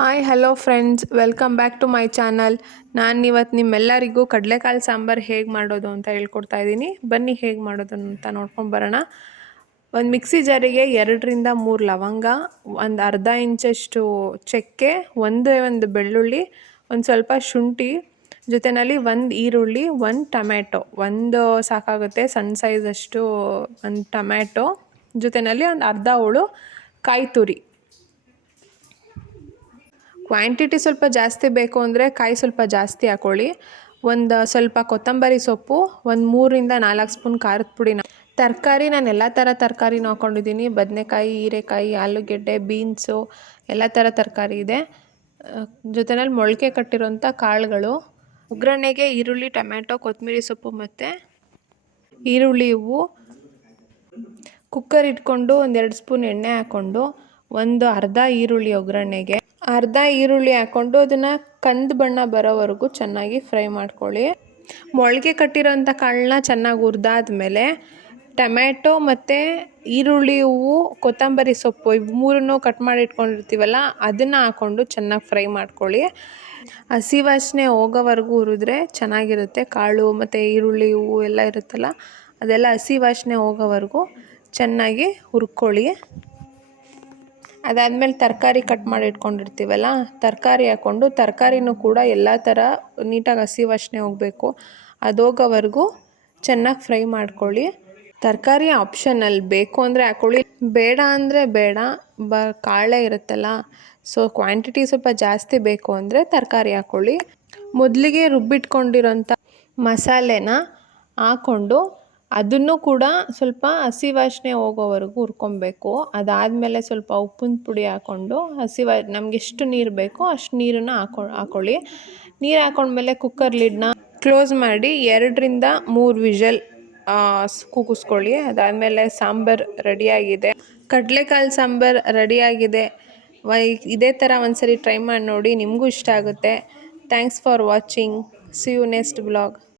Hi hello friends, welcome back to my channel. ನಾನು ಇವತ್ತು ನಿಮ್ಮೆಲ್ಲರಿಗೂ ಕಡಲೆಕಾಳು ಸಾಂಬಾರು ಹೇಗೆ ಮಾಡೋದು ಅಂತ ಹೇಳ್ಕೊಡ್ತಾ ಇದ್ದೀನಿ. ಬನ್ನಿ ಹೇಗೆ ಮಾಡೋದು ಅಂತ ನೋಡ್ಕೊಂಡು ಬರೋಣ. ಒಂದು ಮಿಕ್ಸಿ ಜಾರಿಗೆ 2 3 ಲವಂಗ, ಒಂದು ಅರ್ಧ ಇಂಚಷ್ಟು ಚಕ್ಕೆ, ಒಂದು ಬೆಳ್ಳುಳ್ಳಿ, ಒಂದು ಸ್ವಲ್ಪ ಶುಂಠಿ, ಜೊತೆಯಲ್ಲಿ ಒಂದು ಈರುಳ್ಳಿ, ಒಂದು ಟೊಮ್ಯಾಟೊ, ಒಂದು ಸಾಕಾಗುತ್ತೆ ಸಣ್ಣ ಸೈಜಷ್ಟು ಒಂದು ಟೊಮ್ಯಾಟೊ, ಜೊತೆಯಲ್ಲಿ ಒಂದು ಅರ್ಧ ಹೋಳು ಕಾಯಿ ತುರಿ. ಕ್ವಾಂಟಿಟಿ ಸ್ವಲ್ಪ ಜಾಸ್ತಿ ಬೇಕು ಅಂದರೆ ಕಾಯಿ ಸ್ವಲ್ಪ ಜಾಸ್ತಿ ಹಾಕ್ಕೊಳ್ಳಿ. ಒಂದು ಸ್ವಲ್ಪ ಕೊತ್ತಂಬರಿ ಸೊಪ್ಪು, ಒಂದು 3 4 ಸ್ಪೂನ್ ಖಾರದ ಪುಡಿನ. ತರಕಾರಿ ನಾನು ಎಲ್ಲ ಥರ ತರಕಾರಿನೂ ಹಾಕ್ಕೊಂಡಿದ್ದೀನಿ. ಬದನೆಕಾಯಿ, ಹೀರೆಕಾಯಿ, ಆಲೂಗೆಡ್ಡೆ, ಬೀನ್ಸು, ಎಲ್ಲ ಥರ ತರಕಾರಿ ಇದೆ. ಜೊತೆಯಲ್ಲಿ ಮೊಳಕೆ ಕಟ್ಟಿರೋಂಥ ಕಾಳುಗಳು. ಒಗ್ಗರಣೆಗೆ ಈರುಳ್ಳಿ, ಟೊಮ್ಯಾಟೊ, ಕೊತ್ತಂಬರಿ ಸೊಪ್ಪು ಮತ್ತು ಈರುಳ್ಳಿ ಹೂವು. ಕುಕ್ಕರ್ ಇಟ್ಕೊಂಡು 1 ಸ್ಪೂನ್ ಎಣ್ಣೆ ಹಾಕ್ಕೊಂಡು ಒಂದು ಅರ್ಧ ಈರುಳ್ಳಿ ಒಗ್ಗರಣೆಗೆ, ಅರ್ಧ ಈರುಳ್ಳಿ ಹಾಕ್ಕೊಂಡು ಅದನ್ನು ಕಂದು ಬಣ್ಣ ಬರೋವರೆಗೂ ಚೆನ್ನಾಗಿ ಫ್ರೈ ಮಾಡ್ಕೊಳ್ಳಿ. ಮೊಳಕೆ ಕಟ್ಟಿರೋಂಥ ಕಾಳನ್ನ ಚೆನ್ನಾಗಿ ಹುರಿದಾದ್ಮೇಲೆ ಟೊಮ್ಯಾಟೊ ಮತ್ತು ಈರುಳ್ಳಿ ಹೂವು, ಕೊತ್ತಂಬರಿ ಸೊಪ್ಪು ಇವು ಮೂರನ್ನು ಕಟ್ ಮಾಡಿ ಇಟ್ಕೊಂಡಿರ್ತೀವಲ್ಲ ಅದನ್ನು ಹಾಕ್ಕೊಂಡು ಚೆನ್ನಾಗಿ ಫ್ರೈ ಮಾಡ್ಕೊಳ್ಳಿ. ಹಸಿ ವಾಸನೆ ಹೋಗೋವರೆಗೂ ಹುರಿದ್ರೆ ಚೆನ್ನಾಗಿರುತ್ತೆ. ಕಾಳು ಮತ್ತು ಈರುಳ್ಳಿ ಹೂವು ಎಲ್ಲ ಇರುತ್ತಲ್ಲ ಅದೆಲ್ಲ ಹಸಿ ವಾಸನೆ ಹೋಗೋವರೆಗೂ ಚೆನ್ನಾಗಿ ಹುರ್ಕೊಳ್ಳಿ. ಅದಾದಮೇಲೆ ತರಕಾರಿ ಕಟ್ ಮಾಡಿ ಇಟ್ಕೊಂಡಿರ್ತೀವಲ್ಲ ತರಕಾರಿ ಹಾಕ್ಕೊಂಡು ತರಕಾರಿನೂ ಕೂಡ ಎಲ್ಲ ಥರ ನೀಟಾಗಿ ಹಸಿ ವಾಸನೆ ಹೋಗಬೇಕು. ಅದು ಹೋಗೋವರೆಗೂ ಚೆನ್ನಾಗಿ ಫ್ರೈ ಮಾಡ್ಕೊಳ್ಳಿ. ತರಕಾರಿ ಆಪ್ಷನಲ್, ಬೇಕು ಅಂದರೆ ಹಾಕ್ಕೊಳ್ಳಿ, ಬೇಡ ಅಂದರೆ ಬೇಡ. ಕಾಳೇ ಇರುತ್ತಲ್ಲ, ಸೊ ಕ್ವಾಂಟಿಟಿ ಸ್ವಲ್ಪ ಜಾಸ್ತಿ ಬೇಕು ಅಂದರೆ ತರಕಾರಿ ಹಾಕ್ಕೊಳ್ಳಿ. ಮೊದಲಿಗೆ ರುಬ್ಬಿಟ್ಕೊಂಡಿರೋಂಥ ಮಸಾಲೆನ ಹಾಕ್ಕೊಂಡು ಅದನ್ನು ಕೂಡ ಸ್ವಲ್ಪ ಹಸಿ ವಾಸನೆ ಹೋಗೋವರೆಗೂ ಹುರ್ಕೊಬೇಕು. ಅದಾದಮೇಲೆ ಸ್ವಲ್ಪ ಉಪ್ಪಿನ ಪುಡಿ ಹಾಕ್ಕೊಂಡು ನಮ್ಗೆ ಎಷ್ಟು ನೀರು ಬೇಕೋ ಅಷ್ಟು ನೀರನ್ನು ಹಾಕ್ಕೊಳ್ಳಿ. ನೀರು ಹಾಕ್ಕೊಂಡ್ಮೇಲೆ ಕುಕ್ಕರ್ ಲಿಡ್ನ ಕ್ಲೋಸ್ ಮಾಡಿ 2 3 ವಿಷಲ್ ಕೂಗಿಸ್ಕೊಳ್ಳಿ. ಅದಾದಮೇಲೆ ಸಾಂಬಾರು ರೆಡಿಯಾಗಿದೆ. ಕಡಲೆಕಾಳು ಸಾಂಬಾರು ರೆಡಿಯಾಗಿದೆ. ಇದೇ ಥರ ಒಂದ್ಸರಿ ಟ್ರೈ ಮಾಡಿ ನೋಡಿ, ನಿಮಗೂ ಇಷ್ಟ ಆಗುತ್ತೆ. Thanks for watching. See you next blog.